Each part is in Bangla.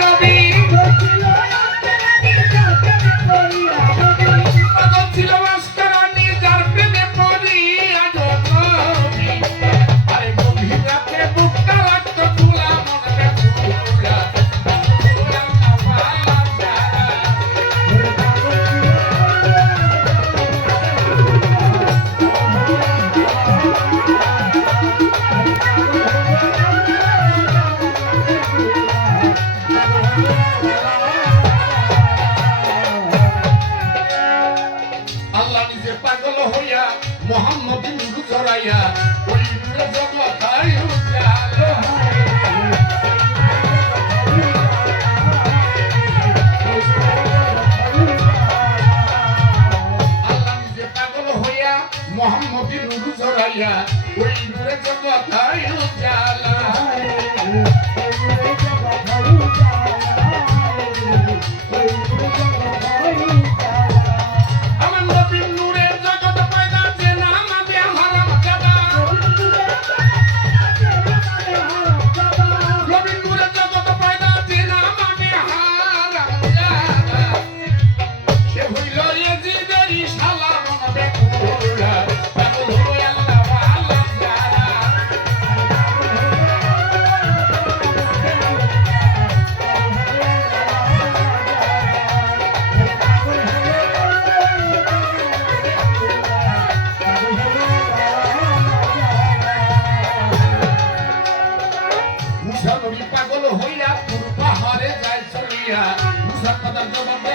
নবী পাগল নুরু জড়াইয়া ওই নূরে জগতায় উজালা আমার নবী পাগল হইয়া পাহাড়ে যায় চলিয়া মুসা কথার জবাবে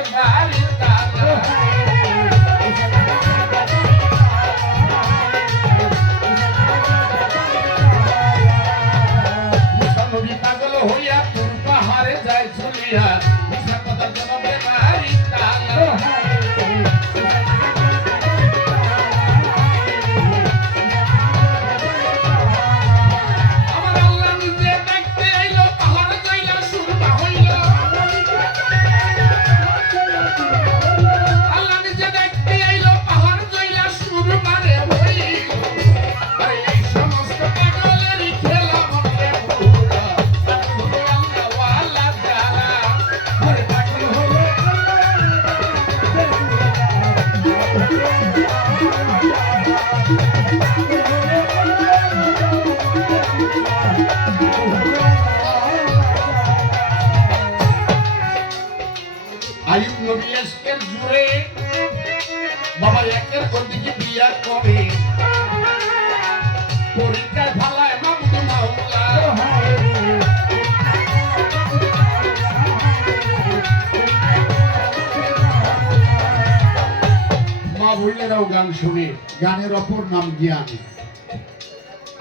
মা ভুলেরাও গান শুনে, গানের অপর নাম জ্ঞান।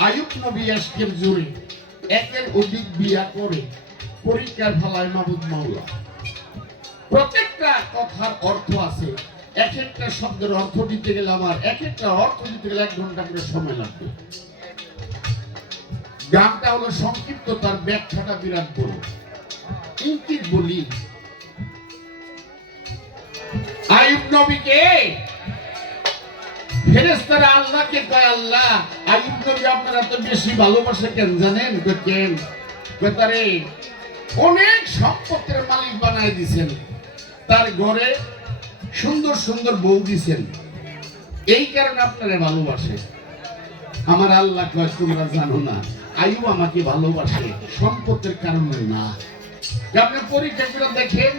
আয়ুব নবী এসকের জুড়ে একের অধিক বিয়া করে, পরীক্ষার ফালায় মামুদ মাওলা। প্রত্যেকটা কথার অর্থ আছে এক একটা শব্দের অর্থ দিতে গেলে আমার এক একটা অর্থ দিতে গেলে এক ঘণ্টা করে সময় লাগবে। গানটা হলো সংক্ষিপ্ত তার ব্যাখ্যাটা বিরাট বড়। ইঙ্কিত বলি, আয়ুব নবীকে ফেরেস্তারা আল্লাহকে কয়, আল্লাহ আয়ুব নবী আপনারা তো বেশি ভালোবাসে কেন জানেন? কেন? অনেক সম্পত্তির মালিক বানায় দিছেন। তার ঘরে সুন্দর সুন্দর বউ দিছেন। এই কারণে আপনারা ভালোবাসে। আমার আল্লাহ কয়, তোমরা জানো না আয়ু আমাকে ভালোবাসে, সম্পত্তির কারণে না। আপনি পরীক্ষা করে দেখেন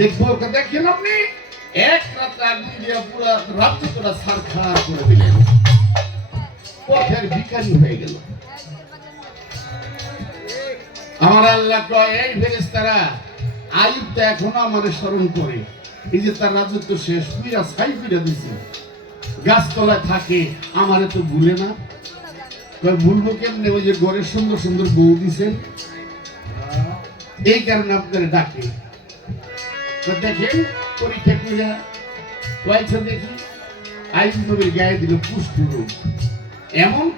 দেখব। দেখেন আপনি? এক আগুন দিয়া পুরা রাত্রি তোরা সারখার করে দিলেন। পথের ভিখারি হয়ে গেল। আমার আল্লাহ কয়, এই এখনও স্মরণ করে। এই যে তার রাজত্ব শেষ ছাই দিছে। গাছতলায় থাকে, আমারে তো ভুলে না। ভুলবো কেমনে? ওই যে ঘরের সুন্দর সুন্দর বউ দিছেন এই কারণে আপনারা ডাকে। দেখেন পরীক্ষা দেখি নবীর গায়ে দিল এমন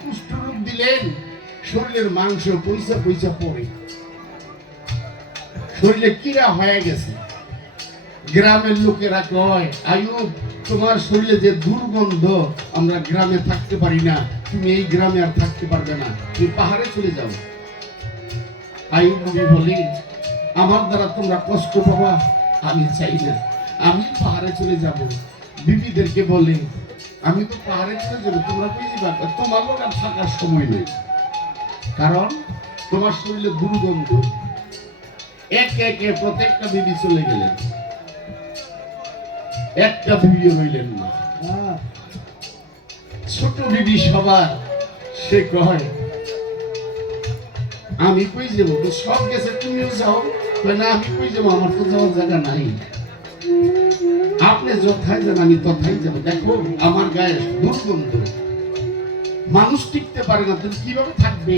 দিলেন, শরীরের মাংস পয়সা পয়সা পড়ে। শরীরে কিরা হয়ে গেছে? গ্রামের লোকেরা কয় আয়ুব তোমার শরীরে যে দুর্গন্ধ, আমরা গ্রামে থাকতে পারি না। তুমি এই গ্রামে আর থাকতে পারবে না। তুমি পাহাড়ে চলে যাও। আয়ুব নবী বলে আমার দ্বারা তোমরা কষ্ট পাবা, আমি চাই না। আমি পাহাড়ে চলে যাব। বিবিদেরকে বলে, আমি তো পাহাড়ে চলে যাব, তোমরা কই যাবা তোমার লোক আর থাকার সময় নেই। কারণ তোমার শরীরে দুর্গন্ধ একে একে প্রত্যেকটা বিবি চলে গেলেন। একটা বিবিও রইলেন না। ছোট বিবি সবার, সে কয়, আমি কই যাব? সব গেছে, তুমিও যাও। না, আমি কই যাব? আমার তো যাওয়ার জায়গা নাই। আপনি যথায় যান, আমি তথায় যাব। দেখো, আমার গায়ে দুর্গন্ধ। মানুষ টিকতে পারে না, তুমি কীভাবে থাকবে?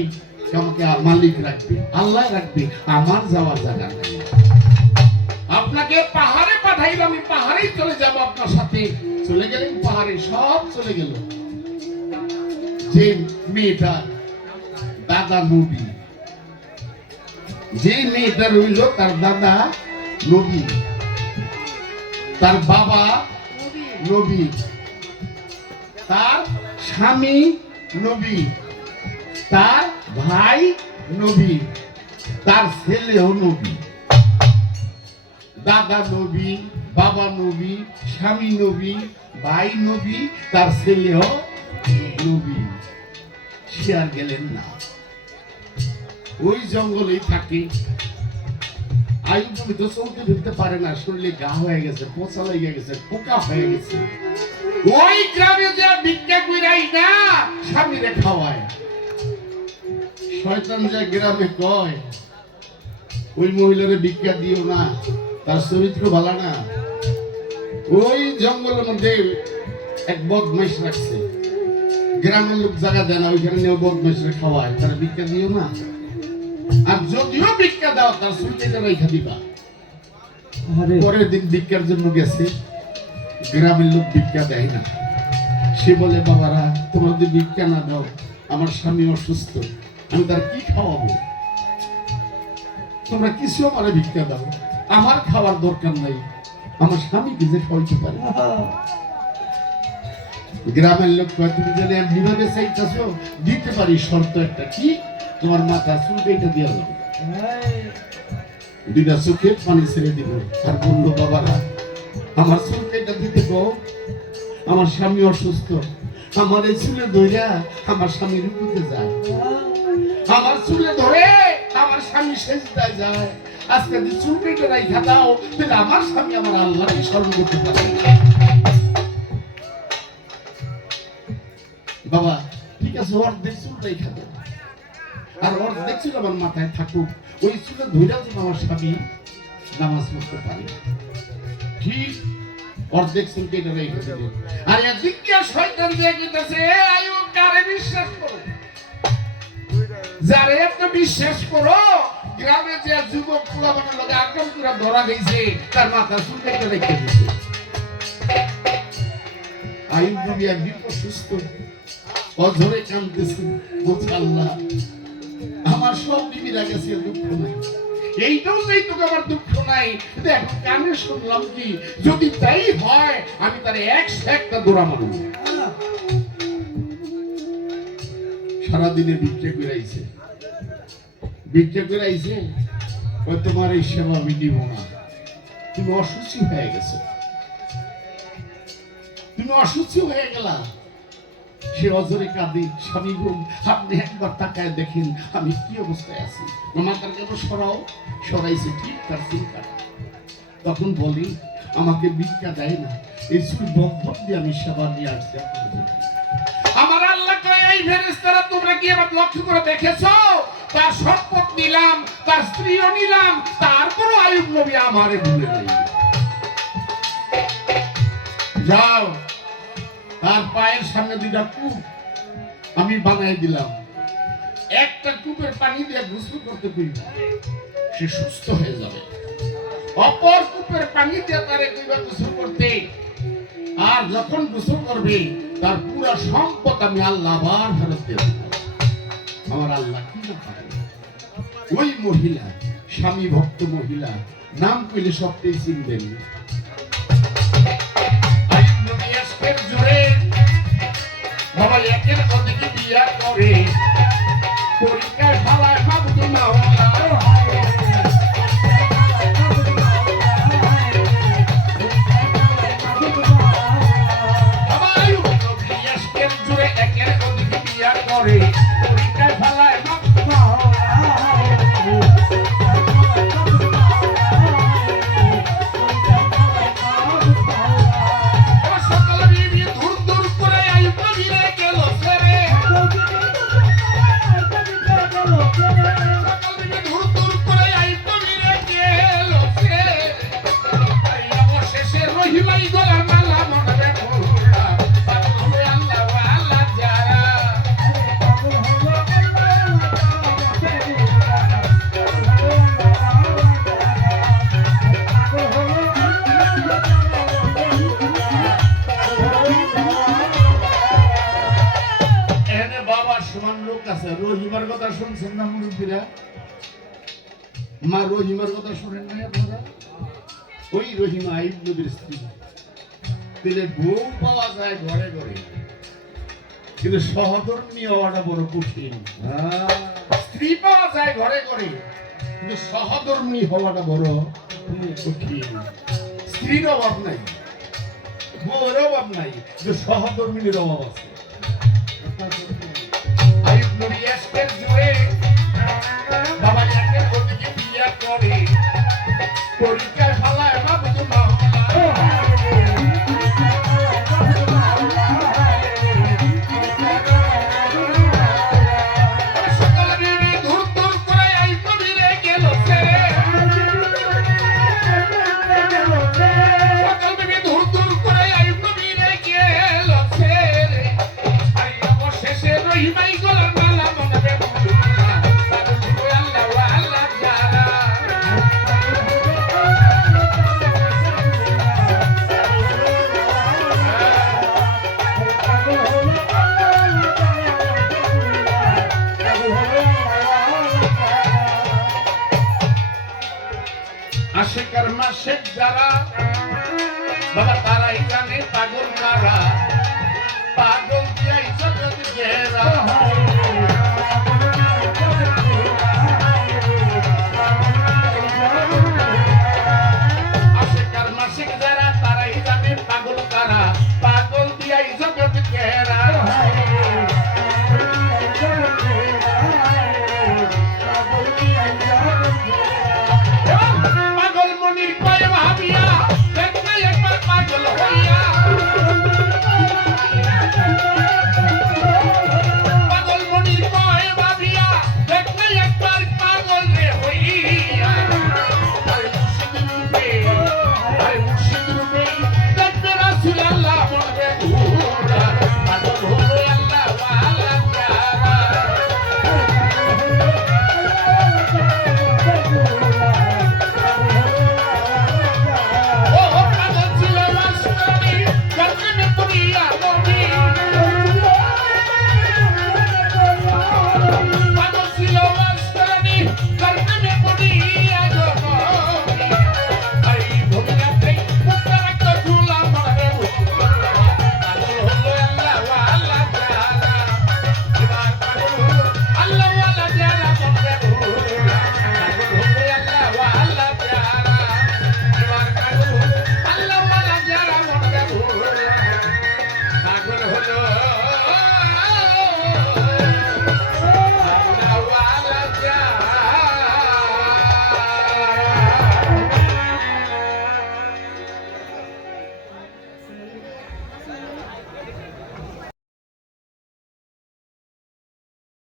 আমাকে মালিক রাখবে, আল্লাহ রাখবে, আমার যাওয়ার জায়গা নাই। আপনাকে পাহাড়ে পাঠাইলে আমি পাহাড়েই চলে যাব আপনার সাথে। চলে গেলেন পাহাড়ে, সব চলে গেল। যে মেয়েটা দাদা নবী, যে মেয়েটা রইল, তার দাদা নবী। তার বাবা নবী। তার স্বামী নবী। তার ভাই নবী। তার ছেলেও নবী। দাদা নবী বাবা নবী স্বামী নবী ভাই নবী তার ছেলেও নবী। সে আর গেলেন না। ওই জঙ্গলেই থাকে। আয়ু তো চলতে ফিরতে পারে না, শরীরে গা হয়ে গেছে, পোচা গেছে, পোকা হয়ে গেছে। ওই গ্রামে যে ভিক্ষা না খাওয়ায়। শয়তান যে গ্রামে কয়, ওই মহিলারে ভিক্ষা দিও না, তার চরিত্র ভালো না। ওই জঙ্গলের মধ্যে এক বদমাইশ রাখছে। গ্রামের লোক জায়গা দেয় না, ওইখানে নিয়ে বদমাইশরে খাওয়ায়, তারা ভিক্ষা দিও না। আর যদিও ভিক্ষা দাও তার চরিত্রটা রেখা দিবা পরের দিন ভিক্ষার জন্য গেছে গ্রামের লোক ভিক্ষা দেয় না। সে বলে বাবারা তোমরা যদি ভিক্ষা না দাও আমার স্বামী অসুস্থ আমি তার কি খাওয়াবো? তোমরা কিছু আমার ভিক্ষা দাও আমার খাওয়ার দরকার নাই আমার স্বামীকে যে খাওয়াইতে পারে। গ্রামের লোক তুমি যদি এমনি ভাবে চাইতেছ দিতে পারি শর্ত একটা কি তোমার মাথা চুলকাইটা দিয়ে দাও দুইটা চোখে পানি ছেড়ে দিব। আর বলল বাবারা, আমার চুলকাইটা দিতে গো। আমার স্বামী অসুস্থ। আমার এই চুলে ধরিয়া আমার স্বামী রুকুতে যায়। আমার চুলে ধরে আমার স্বামী শেষ যায়। আজকে যদি চুলকাইটা রাইখা দাও, তাহলে আমার স্বামী আমার আল্লাহকে স্মরণ করতে পারে। বাবা, ঠিক আছে, অর্ধেক চুল রাইখা দাও। আর অর্ধেক চুল আমার মাথায় থাকুক ওই চুলে ধৈর্য যেন আমার স্বামী, নামাজ পড়তে পারে ঠিক অর্ধেক কেটে রেখে আর শয়তান কারে বিশ্বাস করো। যারে বিশ্বাস করো, গ্রামে যে যুবক লোকে আক্রমণ করে ধরা গেছে, তার মাথা চুল কেটে রেখে একদিন অসুস্থ অঝরে কাঁদতেছে। বলছে, আল্লাহ আমার সব বিবিরা গেছে দুঃখ নাই। এইটাও যেই তোকে আমার দুঃখ নাই। এখন কানে শুনলাম কি, যদি তাই হয়, আমি তার এক একটা দৌড়া মারব। সারাদিনে তোমার এই সেবা আমি নিব না। তুমি অসুচি হয়ে গেছো। তুমি অসুচি হয়ে গেলা। সে অজরে কাঁদে, স্বামী গো আপনি একবার তাকায় দেখেন, আমি কি অবস্থায় আছি? মাথার কেন সরাও? সরাইছে ঠিক তার চিন্তা তখন বলি, আমাকে ভিক্ষা দেয় না, এই স্কুল বন্ধক দিয়ে আমি সেবা নিয়ে আসছি আমার আল্লাহ এই তোমরা কি আমার লক্ষ্য করে দেখেছ? তার সম্পদ নিলাম, তার স্ত্রীও নিলাম, তারপরও আয়ুব নবী আমারে ভুলে নাই যাও তার পায়ের সামনে দুইটা কূপ আমি বানাই দিলাম। একটা কূপের পানি দিয়ে গোসল করতে কইব সে সুস্থ হয়ে যাবে। অপর কূপের পানি দিয়ে তারে কইবা গোসল করতে। আর যখন গোসল করবে, তার পুরো সম্পদ আমি আল্লাহ আবার ফেরত দেব। আমার আল্লাহ কি ওই মহিলা, স্বামী ভক্ত মহিলা, নাম কইলে সবটাই চিনবেন। পরীক্ষায় ফালায় মাবুদ মাওলা মা রহিমার কথা শোনেন নাই আপনারা? ওই রহিমা আইব নদীর স্ত্রী। দিলে বউ পাওয়া যায় ঘরে ঘরে। কিন্তু সহধর্মী হওয়াটা বড় কঠিন। হ্যাঁ। স্ত্রী পাওয়া যায় ঘরে ঘরে কিন্তু সহধর্মী হওয়াটা বড় কঠিন। স্ত্রীর অভাব নাই বউয়ের অভাব নাই কিন্তু সহধর্মীর অভাব আছে। আয়ুব নবী এসকের জোরে